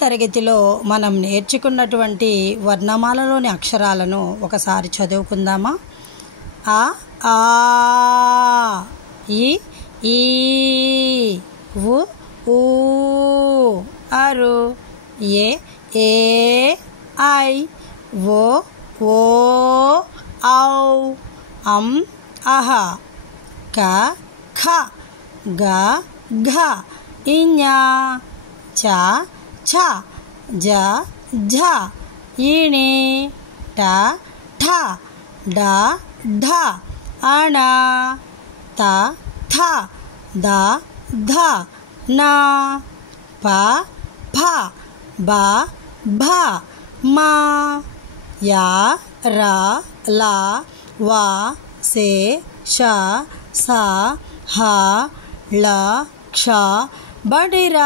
తరగతిలో మనం నేర్చుకున్నటువంటి వర్ణమాలలోని అక్షరాలను ఒకసారి చదువుకుందామా? ఆ ఆ ఈ ఈ ఉ ఊ అరు ఏ ఏ ఐ ఓ ఓ ఔ అం అహ క ఖ గ ఘ ఇఞ చ ఛ జ ఝ ఇణి ట ఠ డ ఢ అణ త థ ద ధ న ప ఫ బ భ మ య ర ల వ శే ష స హ ళ క్ష బడిర